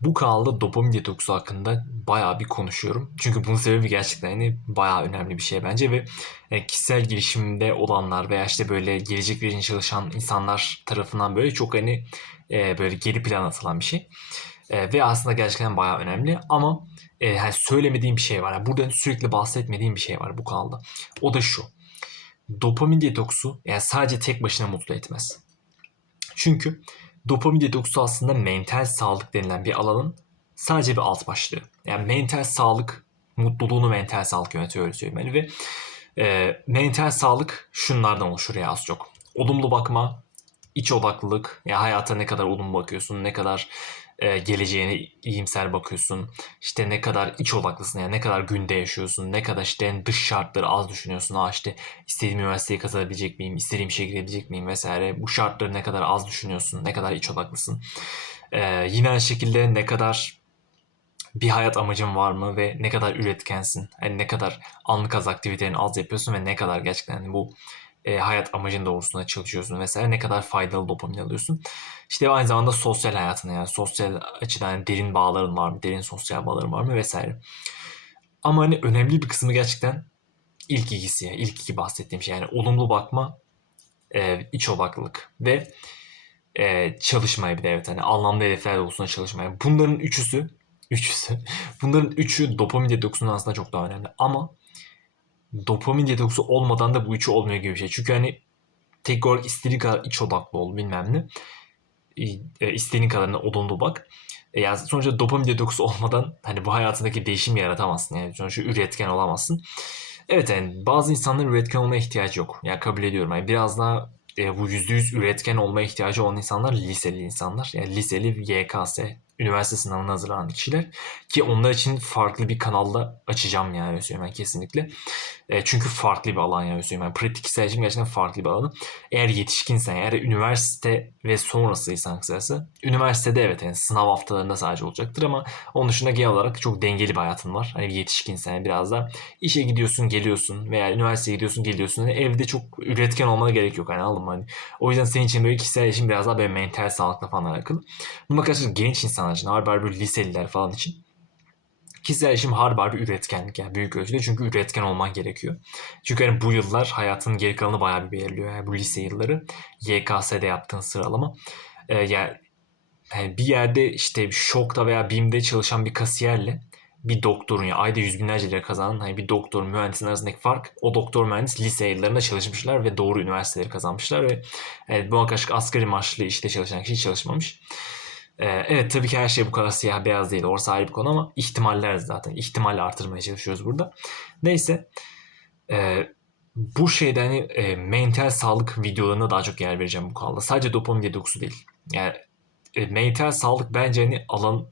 Bu kanalda dopamin detoksu hakkında bayağı bir konuşuyorum. Çünkü bunun sebebi gerçekten hani bayağı önemli bir şey bence ve e, kişisel gelişimde olanlar veya işte böyle gelecekleri için çalışan insanlar tarafından böyle çok hani e, böyle geri plan atılan bir şey. E, ve aslında gerçekten bayağı önemli ama hani söylemediğim bir şey var. Yani burada sürekli bahsetmediğim bir şey var bu kanalda. O da şu. Dopamin detoksu yani sadece tek başına mutlu etmez. Çünkü dopamin detoksu aslında mental sağlık denilen bir alanın sadece bir alt başlığı. Yani mental sağlık mutluluğunu mental sağlık yönetiyor öyle söyleyeyim. Yani ve e, mental sağlık şunlardan oluşur ya az çok. Olumlu bakma, iç odaklılık, ya hayata ne kadar olumlu bakıyorsun, ne kadar e, geleceğine iyimser bakıyorsun, işte ne kadar iç odaklısın, yani ne kadar günde yaşıyorsun, ne kadar işte dış şartları az düşünüyorsun, ha işte istediğim üniversiteyi kazanabilecek miyim, istediğim işe girebilecek miyim vesaire, bu şartları ne kadar az düşünüyorsun, ne kadar iç odaklısın. E, yine aynı şekilde ne kadar bir hayat amacın var mı ve ne kadar üretkensin, yani ne kadar anlık az aktivitelerini az yapıyorsun ve ne kadar gerçekten hani bu e, hayat amacın doğrultusunda çalışıyorsun vesaire ne kadar faydalı dopamin alıyorsun. İşte aynı zamanda sosyal hayatına yani sosyal açıdan derin bağların var mı, derin sosyal bağların var mı vesaire. Ama hani önemli bir kısmı gerçekten ilk ikisi, yani ilk iki bahsettiğim şey yani olumlu bakma, e, iç odaklılık ve e, çalışmaya bir de evet hani anlamlı hedefler doğrultusunda çalışmaya. Bunların üçüsü, üçüsü, bunların üçü dopamin detoksunun aslında çok daha önemli ama dopamin detoksu olmadan da bu üçü olmuyor gibi bir şey. Çünkü hani tek olarak istediğin kadar iç odaklı ol bilmem ne. E, istediğin kadarına olumlu bak. E, yani sonuçta dopamin detoksu olmadan hani bu hayatındaki değişim yaratamazsın. Yani sonuçta üretken olamazsın. Evet yani bazı insanların üretken olmaya ihtiyacı yok. Yani kabul ediyorum. Yani biraz daha e, bu %100 üretken olmaya ihtiyacı olan insanlar liseli insanlar. Yani liseli YKS üniversite sınavına hazırlanan kişiler. Ki onlar için farklı bir kanalda açacağım yani ben kesinlikle. E, çünkü farklı bir alan yani. Yani pratik kişiselcim gerçekten farklı bir alan. Eğer yetişkinsen, eğer üniversite ve sonrasıysan kısası. Üniversitede evet yani sınav haftalarında sadece olacaktır ama onun dışında genel olarak çok dengeli bir hayatın var. Hani yetişkinsen yani biraz da işe gidiyorsun geliyorsun veya üniversiteye gidiyorsun geliyorsun. Yani evde çok üretken olmana gerek yok hani anladın? Hani, o yüzden senin için böyle kişisel yaşam biraz daha böyle mental sağlıkla falan alakalı. Buna karşı genç insanlar için, harbi harbi liseliler falan için kişisel gelişim harbi harbi üretkenlik yani büyük ölçüde çünkü üretken olman gerekiyor. Çünkü hani bu yıllar hayatın geri kalanı bayağı bir belirliyor. Yani bu lise yılları YKS'de yaptığın sıralama. Ee, yani, yani bir yerde işte şokta veya BİM'de çalışan bir kasiyerle bir doktorun ya ayda yüz binlerce lira kazanan hani bir doktor mühendisin arasındaki fark o doktor mühendis lise yıllarında çalışmışlar ve doğru üniversiteleri kazanmışlar ve evet, bu karşı asgari maaşlı işte çalışan kişi çalışmamış. Ee, evet tabii ki her şey bu kadar siyah beyaz değil. Orası ayrı bir konu ama ihtimaller zaten. İhtimal artırmaya çalışıyoruz burada. Neyse. E, bu şeyde hani e, mental sağlık videolarına daha çok yer vereceğim bu kanalda. Sadece dopamin detoksu değil. Yani e, mental sağlık bence hani alan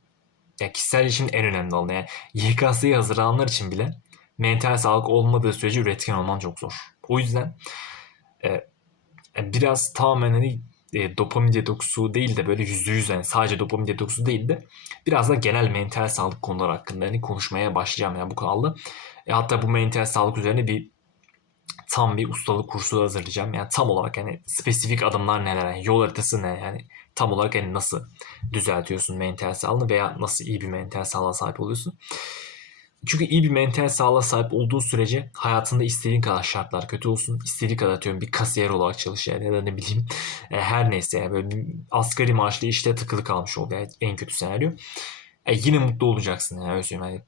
yani kişisel gelişimin en önemli alanı. Yani YKS'ye hazırlananlar için bile mental sağlık olmadığı sürece üretken olman çok zor. O yüzden e, biraz tamamen hani e, dopamin detoksu değil de böyle yüzde yüz yani sadece dopamin detoksu değil de biraz da genel mental sağlık konuları hakkında hani konuşmaya başlayacağım yani bu kanalda. E, hatta bu mental sağlık üzerine bir tam bir ustalık kursu hazırlayacağım. Yani tam olarak yani spesifik adımlar neler, yani yol haritası ne yani tam olarak yani nasıl düzeltiyorsun mental sağlığını veya nasıl iyi bir mental sağlığa sahip oluyorsun. Çünkü iyi bir mental sağlığa sahip olduğun sürece hayatında istediğin kadar şartlar kötü olsun. istediğin kadar atıyorum bir kasiyer olarak çalış yani ya da ne bileyim e, her neyse yani böyle bir asgari maaşlı işte tıkılı kalmış ol yani en kötü senaryo. E, yine mutlu olacaksın yani öyle söyleyeyim. Yani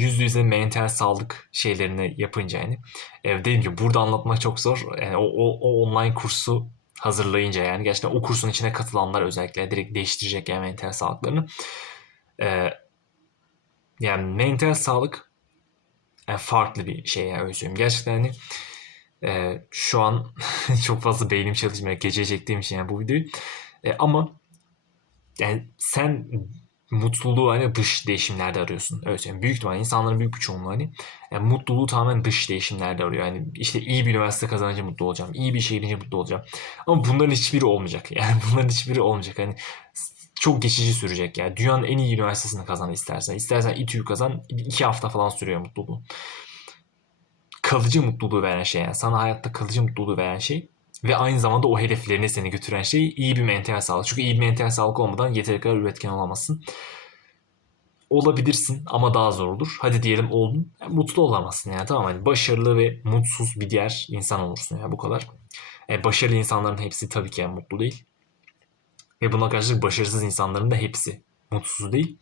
yüzde yüze mental sağlık şeylerini yapınca yani. E, dediğim gibi burada anlatmak çok zor. Yani o, o, o online kursu hazırlayınca yani gerçekten o kursun içine katılanlar özellikle direkt değiştirecek yani mental sağlıklarını. Ee, yani mental sağlık yani farklı bir şey yani öyle söyleyeyim. Gerçekten hani e, şu an çok fazla beynim çalışmıyor. Gece çektiğim için yani bu videoyu. E, ama yani sen mutluluğu hani dış değişimlerde arıyorsun. Öyle söyleyeyim. Büyük ihtimalle insanların büyük bir çoğunluğu hani yani mutluluğu tamamen dış değişimlerde arıyor. Yani işte iyi bir üniversite kazanınca mutlu olacağım. iyi bir işe girince mutlu olacağım. Ama bunların hiçbiri olmayacak. Yani bunların hiçbiri olmayacak. Hani çok geçici sürecek yani. Dünyanın en iyi üniversitesini kazan istersen. İstersen İTÜ'yü kazan. iki hafta falan sürüyor mutluluğu. Kalıcı mutluluğu veren şey yani. Sana hayatta kalıcı mutluluğu veren şey ve aynı zamanda o hedeflerine seni götüren şey iyi bir mental sağlık. Çünkü iyi bir mental sağlık olmadan yeteri kadar üretken olamazsın. olabilirsin ama daha zor olur. Hadi diyelim oldun. Yani mutlu olamazsın yani tamam hani başarılı ve mutsuz bir diğer insan olursun ya bu kadar. E, başarılı insanların hepsi tabii ki yani mutlu değil. Ve buna karşılık başarısız insanların da hepsi mutsuz değil.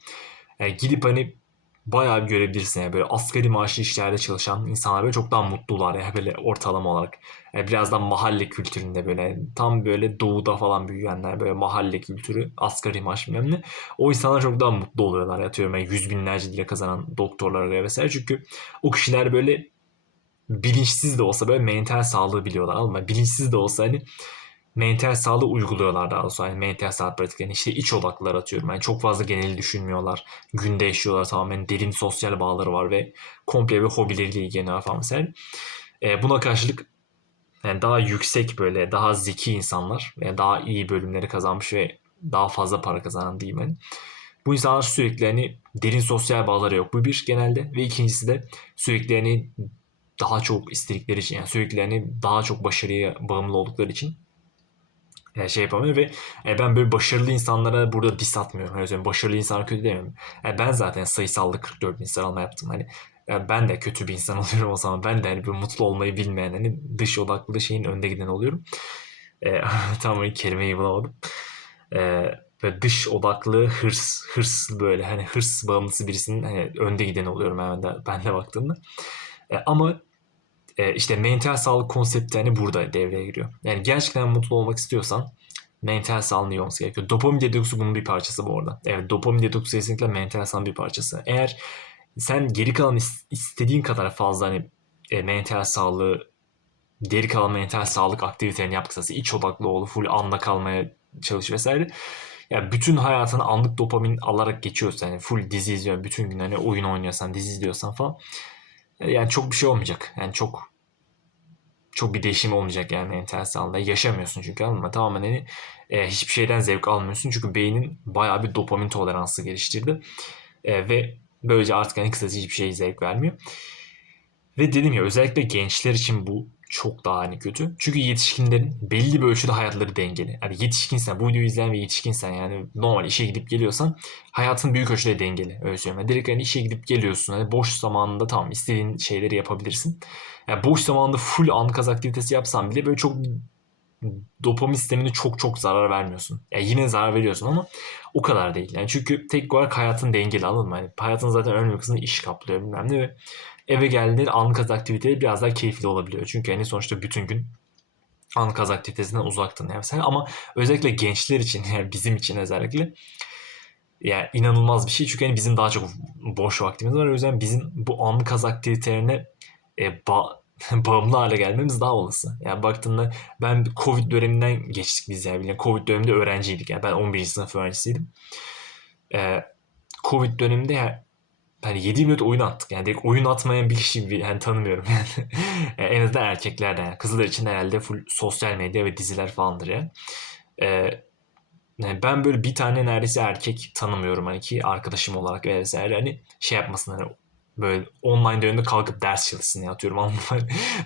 E, gidip hani bayağı bir görebilirsin. Yani böyle asgari maaşlı işlerde çalışan insanlar böyle çok daha mutlular ya böyle ortalama olarak. Yani biraz daha mahalle kültüründe böyle tam böyle doğuda falan büyüyenler böyle mahalle kültürü asgari maaş bilmem ne. O insanlar çok daha mutlu oluyorlar. Atıyorum yani yüz binlerce lira kazanan doktorlar vesaire. Çünkü o kişiler böyle bilinçsiz de olsa böyle mental sağlığı biliyorlar. Mı? Bilinçsiz de olsa hani mental sağlığı uyguluyorlar daha doğrusu. Yani mental sağlık pratiklerini işte iç odaklılar atıyorum. Yani çok fazla geneli düşünmüyorlar. Günde yaşıyorlar tamamen derin sosyal bağları var ve komple bir hobileriyle ilgileniyorlar falan mesela. E, buna karşılık yani daha yüksek böyle daha zeki insanlar ve daha iyi bölümleri kazanmış ve daha fazla para kazanan diyeyim yani. Bu insanlar sürekli hani derin sosyal bağları yok. Bu bir genelde ve ikincisi de sürekli hani daha çok istedikleri için yani sürekli hani daha çok başarıya bağımlı oldukları için yani şey yapamıyor ve e, ben böyle başarılı insanlara burada diss atmıyorum. Öyle. Başarılı insanlar kötü demiyorum. Yani ben zaten sayısalda 44 bin sıralama yaptım. Hani yani ben de kötü bir insan oluyorum o zaman. Ben de hani bir mutlu olmayı bilmeyen hani dış odaklı şeyin önde giden oluyorum. E, tam o kelimeyi bulamadım. E, ve dış odaklı hırs, hırs böyle hani hırs bağımlısı birisinin hani önde giden oluyorum ben de, ben de baktığımda. E, ama e, işte mental sağlık konsepti hani burada devreye giriyor. Yani gerçekten mutlu olmak istiyorsan mental sağlığın iyi olması gerekiyor. Dopamin detoksu bunun bir parçası bu arada. Evet dopamin detoksu kesinlikle mental sağlığın bir parçası. Eğer sen geri kalan istediğin kadar fazla hani e, mental sağlığı geri kalan mental sağlık aktivitelerini yap kısası iç odaklı ol, full anda kalmaya çalış vesaire. Yani bütün hayatını anlık dopamin alarak geçiyorsan yani full dizi izliyorsun bütün gün hani oyun oynuyorsan dizi izliyorsan falan yani çok bir şey olmayacak. Yani çok çok bir değişim olmayacak yani mental sağlığında. Yaşamıyorsun çünkü anladın? Tamamen hani e, hiçbir şeyden zevk almıyorsun. Çünkü beynin bayağı bir dopamin toleransı geliştirdi. E, ve böylece artık hani kısacası hiçbir şey zevk vermiyor. Ve dedim ya özellikle gençler için bu çok daha hani kötü. Çünkü yetişkinlerin belli bir ölçüde hayatları dengeli. Yani yetişkinsen, bu videoyu izleyen ve yetişkinsen yani normal işe gidip geliyorsan hayatın büyük ölçüde dengeli. Öyle söyleyeyim. Yani direkt hani işe gidip geliyorsun. Hani boş zamanında tamam istediğin şeyleri yapabilirsin. Yani boş zamanında full ankaz aktivitesi yapsan bile böyle çok dopamin sistemine çok çok zarar vermiyorsun. Yani yine zarar veriyorsun ama o kadar değil. Yani çünkü tek olarak hayatın dengeli anladın mı? Yani hayatın zaten önemli kısmını iş kaplıyor bilmem ne ve eve geldiğinde anlık kaz aktiviteleri biraz daha keyifli olabiliyor. Çünkü hani sonuçta bütün gün anlık kaz aktivitesinden uzaktın. Yani sen ama özellikle gençler için yani bizim için özellikle yani inanılmaz bir şey. Çünkü hani bizim daha çok boş vaktimiz var. O yüzden bizim bu anlık kaz aktivitelerine e, ba- bağımlı hale gelmemiz daha olası. Yani baktığında ben Covid döneminden geçtik biz yani. yani Covid döneminde öğrenciydik. Yani ben 11. sınıf öğrencisiydim. Ee, Covid döneminde yani yani 7 minut oyun attık. Yani direkt oyun atmayan bir kişi yani tanımıyorum yani. yani en azından erkeklerden. Yani. Kızlar için herhalde full sosyal medya ve diziler falandır ya. Ee, yani ben böyle bir tane neredeyse erkek tanımıyorum hani ki arkadaşım olarak vesaire hani şey yapmasın hani böyle online dönemde kalkıp ders çalışsın ya atıyorum ama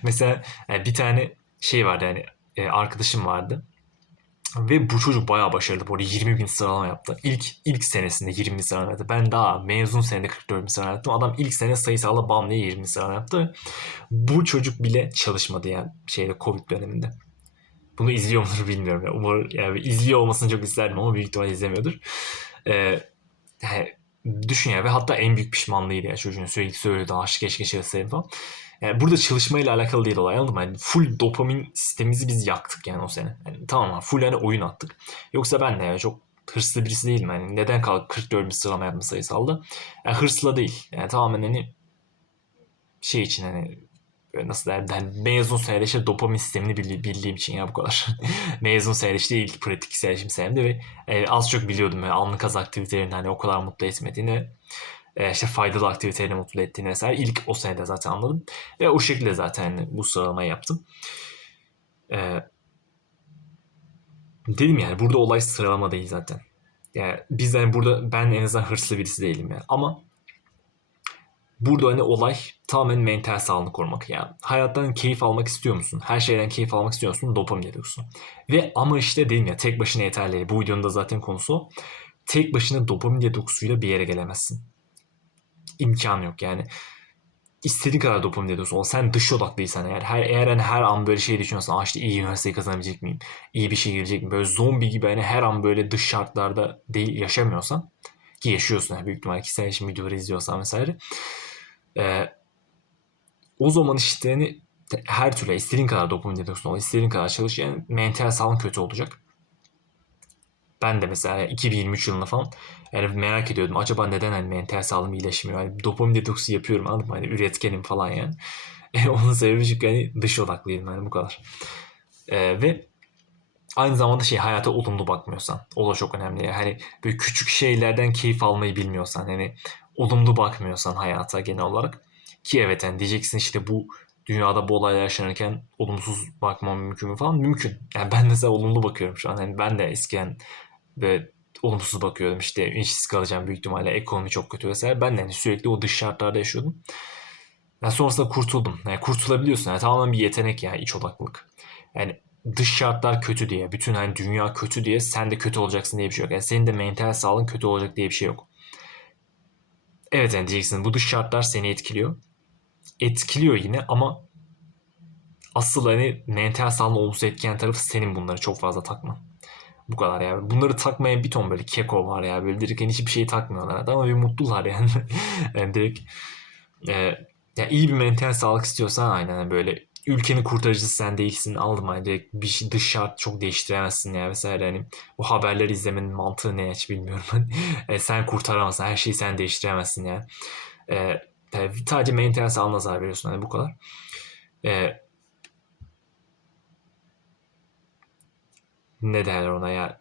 mesela yani bir tane şey vardı yani e, arkadaşım vardı ve bu çocuk bayağı başarılı. Arada 20 bin sıralama yaptı. İlk ilk senesinde 20 bin sıralama yaptı. Ben daha mezun senede 44 bin sıralama yaptım. Adam ilk sene sayısalla bam diye 20 bin sıralama yaptı. Bu çocuk bile çalışmadı yani şeyde Covid döneminde. Bunu izliyor mudur bilmiyorum. Yani umarım yani izliyor olmasını çok isterdim ama büyük ihtimalle izlemiyordur. Ee, yani düşün ya ve hatta en büyük pişmanlığıydı ya çocuğun sürekli söylüyordu aşk keşke çalışsaydım falan. Yani burada çalışmayla alakalı değil olay anladın mı? Yani full dopamin sistemimizi biz yaktık yani o sene. Yani tamam full hani oyun attık. Yoksa ben de yani çok hırslı birisi değilim. Yani neden kalk 44 bir sıralama yapma sayısalda? Yani hırsla değil. Yani tamamen hani şey için hani nasıl der, yani mezun senede işte dopamin sistemini bildiğim için ya bu kadar. mezun senede işte ilk pratik seçim senemde ve e, az çok biliyordum yani anlık kaz aktivitelerini hani o kadar mutlu etmediğini e, işte faydalı aktiviteleri mutlu ettiğini vesaire ilk o senede zaten anladım. Ve o şekilde zaten bu sıralamayı yaptım. E, dedim yani burada olay sıralama değil zaten. Yani biz yani burada ben en azından hırslı birisi değilim yani. Ama burada hani olay tamamen mental sağlığını korumak yani. Hayattan keyif almak istiyor musun? Her şeyden keyif almak istiyor musun? Dopamin ediyorsun. Ve ama işte dedim ya tek başına yeterli. Bu videonun da zaten konusu. Tek başına dopamin detoksuyla bir yere gelemezsin. imkan yok yani. İstediğin kadar dopamin ediyorsun. O sen dış odaklıysan eğer her eğer hani her an böyle şey düşünüyorsan, "Aa işte iyi üniversiteyi kazanabilecek miyim? İyi bir şey gelecek mi?" Böyle zombi gibi hani her an böyle dış şartlarda değil yaşamıyorsan ki yaşıyorsun yani büyük ihtimalle kişisel gelişim videoları izliyorsan vesaire. Ee, o zaman işte hani her türlü istediğin kadar dopamin ediyorsun. ol, istediğin kadar çalış yani mental sağlığın kötü olacak. Ben de mesela 2023 yılında falan yani merak ediyordum. Acaba neden hani mental sağlığım iyileşmiyor? Hani dopamin detoksu yapıyorum anladın mı? Hani üretkenim falan yani. E, onun sebebi çünkü hani dış odaklıyım yani bu kadar. E, ve aynı zamanda şey hayata olumlu bakmıyorsan. O da çok önemli. Yani hani böyle küçük şeylerden keyif almayı bilmiyorsan. Hani olumlu bakmıyorsan hayata genel olarak. Ki evet yani diyeceksin işte bu dünyada bu olaylar yaşanırken olumsuz bakmam mümkün mü falan mümkün. Yani ben mesela olumlu bakıyorum şu an. Yani ben de eskiden böyle olumsuz bakıyordum işte işsiz kalacağım büyük ihtimalle ekonomi çok kötü vesaire. Ben de hani sürekli o dış şartlarda yaşıyordum. Yani sonrasında kurtuldum. Yani kurtulabiliyorsun. Yani tamamen bir yetenek yani iç odaklılık. Yani dış şartlar kötü diye, bütün hani dünya kötü diye sen de kötü olacaksın diye bir şey yok. Yani senin de mental sağlığın kötü olacak diye bir şey yok. Evet yani diyeceksin bu dış şartlar seni etkiliyor. Etkiliyor yine ama asıl hani mental sağlığını olumsuz etkileyen tarafı senin bunları çok fazla takma. Bu kadar yani. Bunları takmayan bir ton böyle keko var ya. Böyle direkt hani hiçbir şeyi takmıyorlar. Ama bir mutlular yani. yani direkt e, ya iyi bir mental sağlık istiyorsan aynen böyle ülkenin kurtarıcısı sen değilsin. Aldım hani direkt bir şey, dış şart çok değiştiremezsin yani vesaire hani bu haberleri izlemenin mantığı ne hiç bilmiyorum. e, sen kurtaramazsın. Her şeyi sen değiştiremezsin yani. E, sadece mental sağlığına zarar veriyorsun hani bu kadar. E, ne derler ona ya.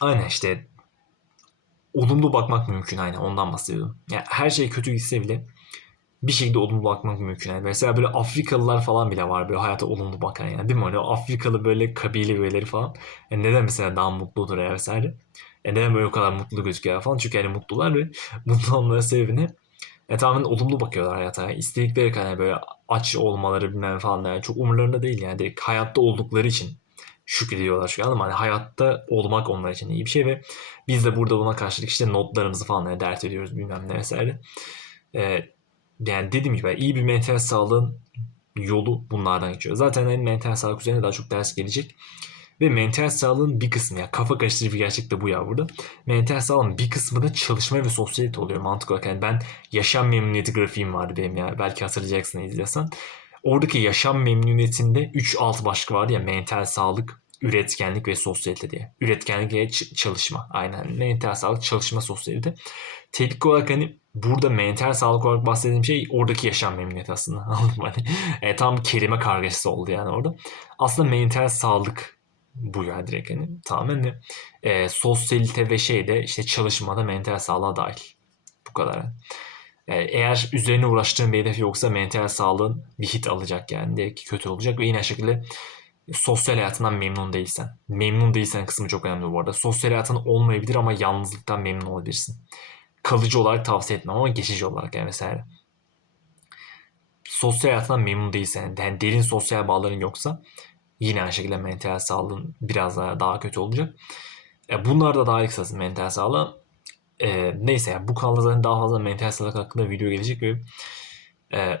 Aynen işte olumlu bakmak mümkün aynen ondan bahsediyorum. Yani her şey kötü gitse bile bir şekilde olumlu bakmak mümkün. Yani mesela böyle Afrikalılar falan bile var böyle hayata olumlu bakan yani değil mi? Hani Afrikalı böyle kabile üyeleri falan. Yani neden mesela daha mutludur ya vesaire. Yani neden böyle o kadar mutlu gözüküyor falan. Çünkü yani mutlular ve mutlu olmaları sebebini e, tamamen olumlu bakıyorlar hayata. Yani istedikleri kadar böyle aç olmaları bilmem falan yani çok umurlarında değil yani. Direkt hayatta oldukları için şükrediyorlar çünkü anladın mı? Hani hayatta olmak onlar için iyi bir şey ve biz de burada buna karşılık işte notlarımızı falan yani dert ediyoruz bilmem ne vesaire. Ee, yani dediğim gibi iyi bir mental sağlığın yolu bunlardan geçiyor. Zaten en mental sağlık üzerine daha çok ders gelecek. Ve mental sağlığın bir kısmı ya kafa karıştırıcı bir gerçek de bu ya burada. Mental sağlığın bir kısmı da çalışma ve sosyalite oluyor mantık olarak. Yani ben yaşam memnuniyeti grafiğim vardı benim ya. Belki hatırlayacaksın izliyorsan. Oradaki yaşam memnuniyetinde 3 alt başlık vardı ya mental sağlık, üretkenlik ve sosyalite diye. Üretkenlik ve çalışma. Aynen. Mental sağlık, çalışma, sosyalite. Tepki olarak hani burada mental sağlık olarak bahsettiğim şey oradaki yaşam memnuniyeti aslında. Hani, e, tam kelime kargaşası oldu yani orada. Aslında mental sağlık bu ya direkt hani tamamen de e, sosyalite ve şey de işte çalışmada mental sağlığa dahil. Bu kadar. Yani. Yani eğer üzerine uğraştığın bir hedef yoksa mental sağlığın bir hit alacak yani. Direkt kötü olacak ve yine şekilde sosyal hayatından memnun değilsen. Memnun değilsen kısmı çok önemli bu arada. Sosyal hayatın olmayabilir ama yalnızlıktan memnun olabilirsin. Kalıcı olarak tavsiye etmem ama geçici olarak yani mesela. Sosyal hayatından memnun değilsen, yani derin sosyal bağların yoksa yine aynı şekilde mental sağlığın biraz daha, daha kötü olacak. E, bunlar da daha kısası mental sağlığı. E, neyse yani bu kanalda zaten daha fazla mental sağlık hakkında video gelecek ve e,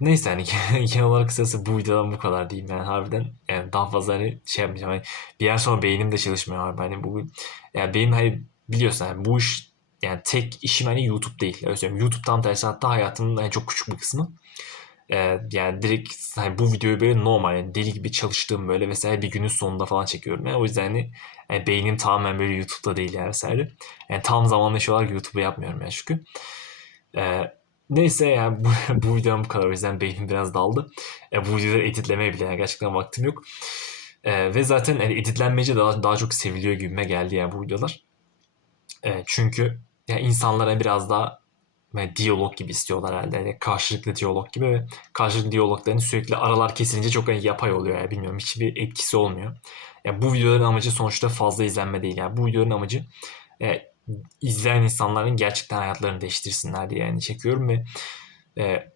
neyse hani genel olarak kısası bu videodan bu kadar diyeyim yani harbiden yani daha fazla hani şey yapmayacağım hani bir yer sonra beynim de çalışmıyor abi hani bugün yani benim hani biliyorsun hani bu iş yani tek işim hani YouTube değil. Öyle. YouTube tam tersi hatta hayatımın en çok küçük bir kısmı. Ee, yani direkt hani bu videoyu böyle normal yani deli gibi çalıştığım böyle vesaire bir günün sonunda falan çekiyorum. Yani o yüzden hani yani beynim tamamen böyle YouTube'da değil yani vesaire. Yani tam zamanlı iş olarak YouTube'u yapmıyorum yani çünkü. Ee, neyse yani bu, bu videom bu kadar. O yüzden beynim biraz daldı. E, bu videoları editlemeye bile yani gerçekten vaktim yok. E, ve zaten yani editlenmece daha, daha çok seviliyor gibime geldi yani bu videolar. E, çünkü yani insanlara biraz daha yani diyalog gibi istiyorlar herhalde. Yani karşılıklı diyalog gibi ve karşılıklı diyalogların sürekli aralar kesilince çok yani yapay oluyor yani bilmiyorum. Hiçbir etkisi olmuyor. Yani bu videoların amacı sonuçta fazla izlenme değil. Yani bu videoların amacı e, izleyen insanların gerçekten hayatlarını değiştirsinler diye yani çekiyorum ve e,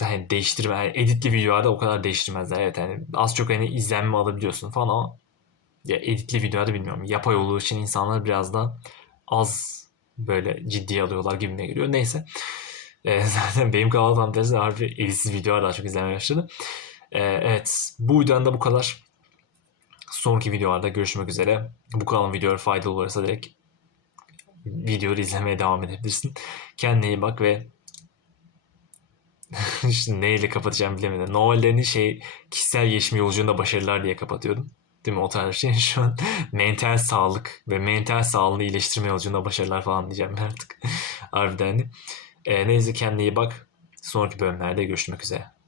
hani değiştirme, yani editli videolarda o kadar değiştirmezler. Evet yani az çok hani izlenme alabiliyorsun falan ama ya editli videolarda bilmiyorum. Yapay olduğu için insanlar biraz da az böyle ciddiye alıyorlar gibime geliyor. Neyse. Ee, zaten benim kanal tanıtırsa harbi ilgisiz videolar daha çok izlemeye başladı. Ee, evet. Bu videodan da bu kadar. Sonraki videolarda görüşmek üzere. Bu kanalın videoları faydalı olursa direkt videoları izlemeye devam edebilirsin. Kendine iyi bak ve Şimdi neyle kapatacağım bilemedim. Normalde şey kişisel gelişim yolculuğunda başarılar diye kapatıyordum. Değil mi? O tarz şey. Şu an mental sağlık ve mental sağlığı iyileştirme yolculuğunda başarılar falan diyeceğim artık. Harbiden. Ee, neyse kendine iyi bak. Sonraki bölümlerde görüşmek üzere.